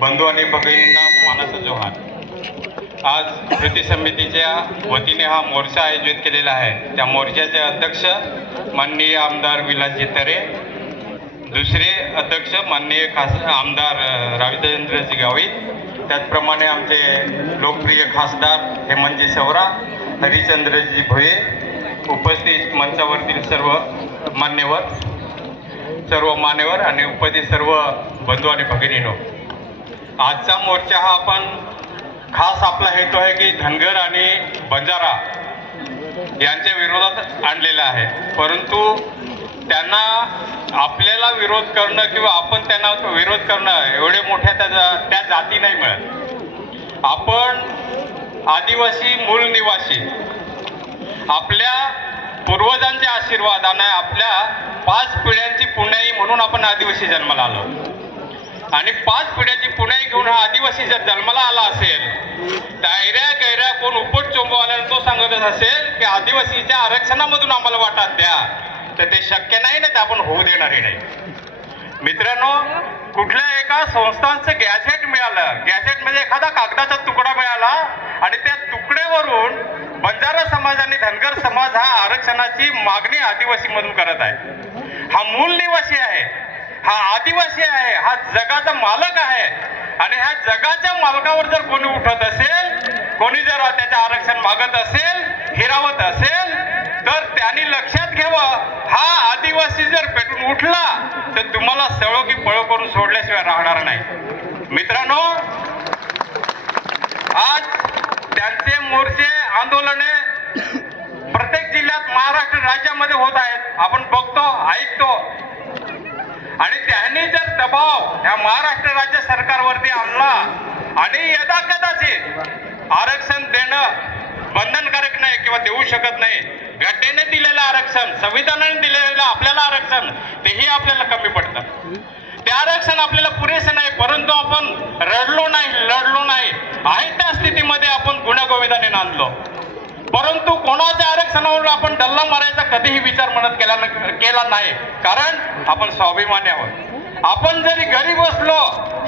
बंधू आणि भगिनींना मानाचा जोहार। आज कृती समितीच्या वतीने हा मोर्चा आयोजित केलेला आहे। त्या मोर्चाचे अध्यक्ष माननीय आमदार विलासजी तरे, दुसरे अध्यक्ष माननीय आमदार रविंद्रजी गावित, त्याचप्रमाणे आमचे लोकप्रिय खासदार हेमंतजी सवरा, हरिचंद्रजी भोये, उपस्थित मंचावरील सर्व मान्यवर आणि उपस्थित सर्व बंधू आणि भगिनींनो, आजचा मोर्चा हा आपण खास आपला हेतू आहे की धनगर आणि बंजारा यांच्या विरोधात आणलेला आहे। परंतु त्यांना आपल्याला विरोध करणं किंवा आपण त्यांना विरोध करणं एवढे मोठ्या त्या जाती नाही मिळत। आपण आदिवासी मूळ निवासी, आपल्या पूर्वजांच्या आशीर्वादाने आपल्या 5 पिढ्यांची पुण्याई म्हणून आपण आदिवासी जन्माला आलो आणि 5 पिढ्यांची पुण्याई घेऊन हा आदिवासी जर जन्माला आला असेल, दायऱ्या गैऱ्या कोण उपट चोंबवाल्याने तो सांगत असेल की आदिवासीच्या आरक्षणामधून आम्हाला वाटत द्या, तर ते शक्य नाही ना, ते आपण होऊ देणारे नाही। मित्रांनो, कुठल्या एका संस्थांचं गॅझेट मिळालं, गॅझेट म्हणजे एखादा कागदाचा तुकडा मिळाला आणि त्या तुकड्यावरून बंजारा समाज आणि धनगर समाज हा आरक्षणाची मागणी आदिवासीमधून करत आहे। हा मूळ निवासी आहे, हा आदिवासी आहे, हा जगाचा मालक आहे आणि ह्या जगाच्या मालकावर जर कोणी उठत असेल, कोणी जर त्याचं आरक्षण मागत असेल, हिरावत असेल, तर त्यांनी लक्षात घ्यावं, हा आदिवासी जर पेटून उठला तर तुम्हाला सळो की पळो करून सोडल्याशिवाय राहणार नाही। मित्रांनो, आज त्यांचे मोर्चे आंदोलने प्रत्येक जिल्ह्यात महाराष्ट्र राज्यामध्ये होत आहेत, आपण बघतो, ऐकतो आणि त्यांनी जर दबाव या महाराष्ट्र राज्य सरकारवरती आणला आणि यदाकदाचित आरक्षण देणं बंधनकारक नाही किंवा देऊ शकत नाही, घटनेने दिलेलं आरक्षण, संविधानाने दिलेलं आपल्याला आरक्षण तेही आपल्याला कमी पडतं, ते आरक्षण आपल्याला पुरेसे नाही, परंतु आपण रडलो नाही, लढलो नाही, आहे त्या स्थितीमध्ये आपण गुण्यागोविंदाने नांदलो। परंतु कोणाच्या आरक्षणावर आपण डल्ला मारायचा कधीही विचार मनात केला नाही, कारण आपण स्वाभिमानी आहोत। आपण जरी गरीब असलो,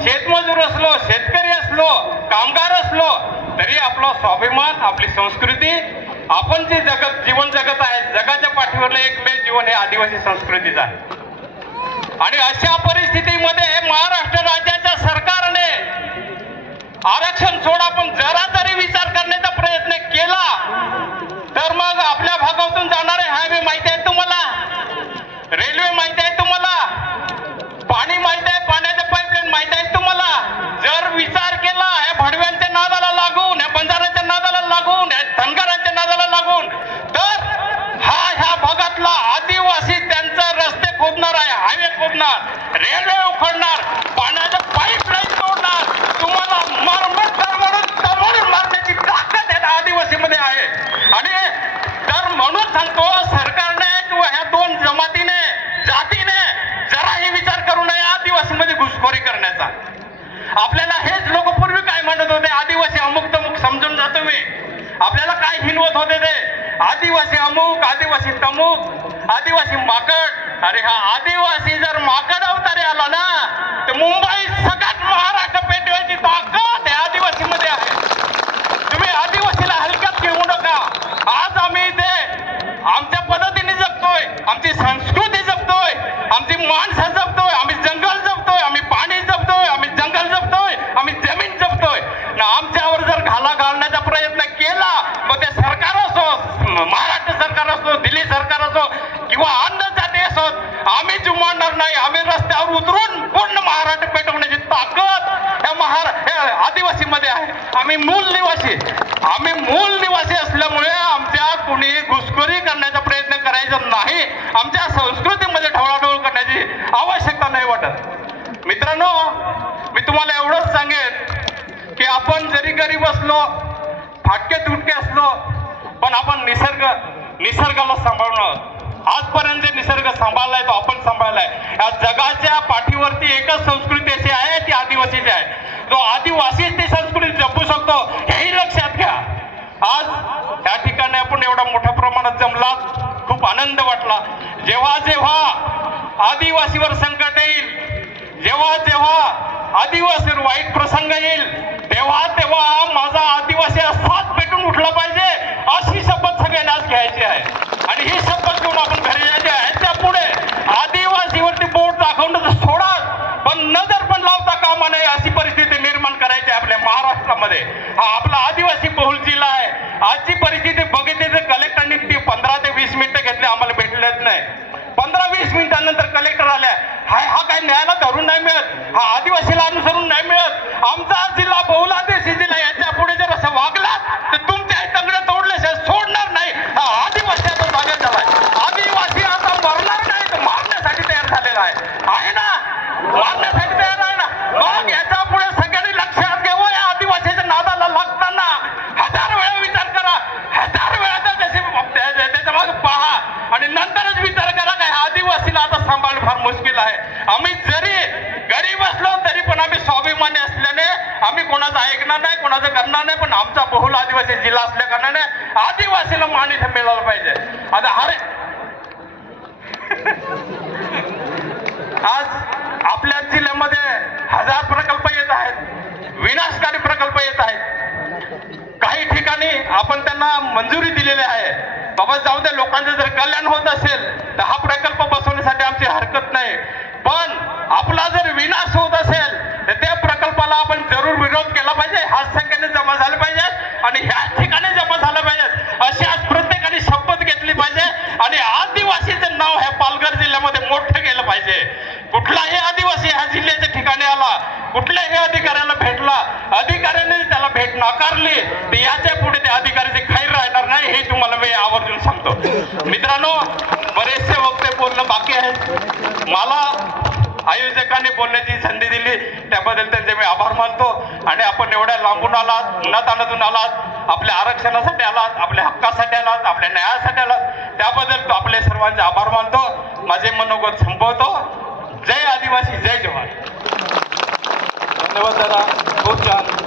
शेतमजूर असलो, शेतकरी असलो, कामगार असलो, तरी आपला स्वाभिमान, आपली संस्कृती, आपण जे जीवन जगत आहे, जगाच्या पाठीवरलं एकमेव जीवन हे आदिवासी संस्कृतीचं आहे। आणि अशा परिस्थितीमध्ये महाराष्ट्र राज्याच्या सरकारने आरक्षण सोडा पण जरा तरी विचार करण्याचा प्रयत्न केला तर मग आपल्या भागातून जाणारे हायवे माहिती आहे तुम्हाला, रेल्वे माहिती आहे तुम्हाला, पाणी माहिती आहे, पाण्याचे पाईपलाईन माहिती आहे तुम्हाला। जर विचार केला या भडव्यांच्या नादाला लागून, या बंजाराच्या नादाला लागून, या धनगरांच्या नादाला लागून, तर ह्या भागातला आदिवासी त्यांचा रस्ते खोदणार आहे, हायवे खोदणार, रेल्वे उखडणार, पाण्याचं पाईपलाईन तोडणार, तुम्हाला म्हणून मारण्याची ताकद या आदिवासीमध्ये आहे। आणि तर म्हणून सांगतो, सरकारने किंवा ह्या 2 जमातीने, जातीने जराही विचार करू नये आदिवासीमध्ये घुसखोरी करण्याचा। आपल्याला हेच लोक पूर्वी काय म्हणत होते, आदिवासी अमुक तमुक, समजून जातो मी, आपल्याला काय हिनवत होते ते, आदिवासी अमुक, आदिवासी तमुक, आदिवासी माकड। अरे हा आदिवासी जर माकड अवतारी आला ना, तर मुंबई सगळ्यात महाराष्ट्र पेटवायची ताकद या आदिवासीमध्ये आहे। तुम्ही आदिवासीला हलक्यात घेऊ नका। आज आम्ही इथे आमच्या पद्धतीने जगतोय, आमची संस्कृती जपतोय, आमची माणसं जपतोय, आम्ही जंगल जपतोय, आम्ही पाणी जपतोय, आम्ही जंगल जपतोय, आम्ही जमीन जपतोय ना। आमच्यावर जर घाला घालण्याचा प्रयत्न केला, मग ते सरकार असो, महाराष्ट्र सरकार असो, दिल्ली सरकार असो किंवा अन्य जाती असो, आम्ही जुमानणार नाही। आम्ही रस्त्यावर उतरून पूर्ण महाराष्ट्र पेटवण्याची ताकद या आदिवासीमध्ये आहे। आम्ही मूळ निवासी असल्यामुळे आमच्या कुणी घुसखोरी करण्याचा प्रयत्न करायचा नाही, आमच्या संस्कृतीमध्ये ढवळाढवळ करण्याची आवश्यकता नाही वाटत। मित्रांनो, मी तुम्हाला एवढंच सांगेन की आपण जरी गरीब असलो, फाटके तुटके असलो, पण आपण निसर्गाला सांभाळणं, आजपर्यंत निसर्ग सांभाळलाय तो आपण सांभाळलाय। या जगाच्या पाठीवरती एकच संस्कृती अशी आहे, ती आदिवासीची आहे। जो आदिवासी ती संस्कृती जपू शकतो हेही लक्षात घ्या। आज या ठिकाणी आपण एवढा मोठ्या प्रमाणात जमलात, खूप आनंद वाटला। जेव्हा जेव्हा आदिवासीवर संकट येईल, जेव्हा जेव्हा आदिवासी वाईट प्रसंग येईल तेव्हा तेव्हा माझा आदिवासी असाच पेटून उठला पाहिजे अशी शपथ सगळ्यांना आज घ्यायची आहे. आणि ही शपथ घेऊन आपण घरी जायचे आहे. त्यापुढे आदिवासीवरती बोट दाखवणं तर सोडा, पण नजर पण लावता कामा नये अशी परिस्थिती निर्माण करायची आहे आपल्या महाराष्ट्रामध्ये. हा आपला आदिवासी बहुल जिल्हा आहे. आजची परिस्थिती बघितली तर कलेक्टरनी 15 ते 20 मिनिटं घेतली, आम्हाला भेटलेच नाही. 15-20 मिनिटांनंतर कलेक्टर आल्या. हा काय न्यायाला धरून नाही मिळत, हा आदिवासीला अनुसरून नाही मिळत. आमचा जिल्हा बहुल आदिवासी जिल्हा, याच्या पुढे जर असं वागला तर तुमच्या तंगड्या तोडल्याशिवाय सोडणार नाही. हा आदिवासी आता जागा झालाय. आदिवासी आता मरणार नाही तर मारण्यासाठी तयार झालेला आहे ना, मारण्यासाठी तयार आहे ना. मग याच्या पुढे सगळ्यांनी लक्षात घ्यावं, या आदिवासीच्या नादाला लागताना 1000 वेळा विचार करा, 1000 वेळा त्याच्या मागे पहा आणि नंतरच विचार करा. काय आदिवासीला आता सांभाळणं फार मुश्किल आहे. आम्ही जरी गरीब असलो तरी पण आम्ही स्वाभिमानी असल्याने आम्ही कोणाचं ऐकणार नाही, कोणाचं करणार नाही. पण आमचा बहुल आदिवासी जिल्हा असल्या कारणाने आदिवासीला मान इथे मिळालं पाहिजे. आता आज आपल्या जिल्ह्यामध्ये 1000 प्रकल्प येत आहेत, विनाशकारी प्रकल्प येत आहेत. काही ठिकाणी आपण त्यांना मंजुरी दिलेली आहे. बाबा जाऊ दे, लोकांचं जर कल्याण होत असेल तर हा प्रकल्प बसवण्यासाठी आमची हरकत नाही. पण आपला जर विनाश होत असेल तर त्या प्रकल्पाला आपण जरूर विरोध केला पाहिजे. ह्याच संख्येने जमा झाले पाहिजेत आणि ह्याच ठिकाणी जमा झालं पाहिजेत अशी आज प्रत्येकाने शपथ घेतली पाहिजे. आणि आदिवासीचं नाव ह्या पालघर जिल्ह्यामध्ये मोठं केलं पाहिजे. कुठलाही आदिवासी ह्या जिल्ह्याच्या ठिकाणी आला, कुठल्याही अधिकाऱ्याला भेटला, अधिकाऱ्याने त्याला भेट नाकारली तर याच्या पुढे त्या अधिकाऱ्याचे खैर राहणार नाही, हे तुम्हाला मी आवर्जून सांगतो. मित्रांनो, बरेचसे वक्ते बोलणं बाकी आहे. मला आयोजकांनी बोलण्याची संधी दिली त्याबद्दल त्यांचे मी आभार मानतो. आणि आपण एवढ्या लांबून आलात, उन्हातान्हातून आलात, आपल्या आरक्षणासाठी आलात, आपल्या हक्कासाठी आलात, आपल्या न्यायासाठी आलात, त्याबद्दल आपले सर्वांचे आभार मानतो. माझे मनोगत संपवतो. जय आदिवासी, जय जवान. धन्यवाद दादा, खूप छान.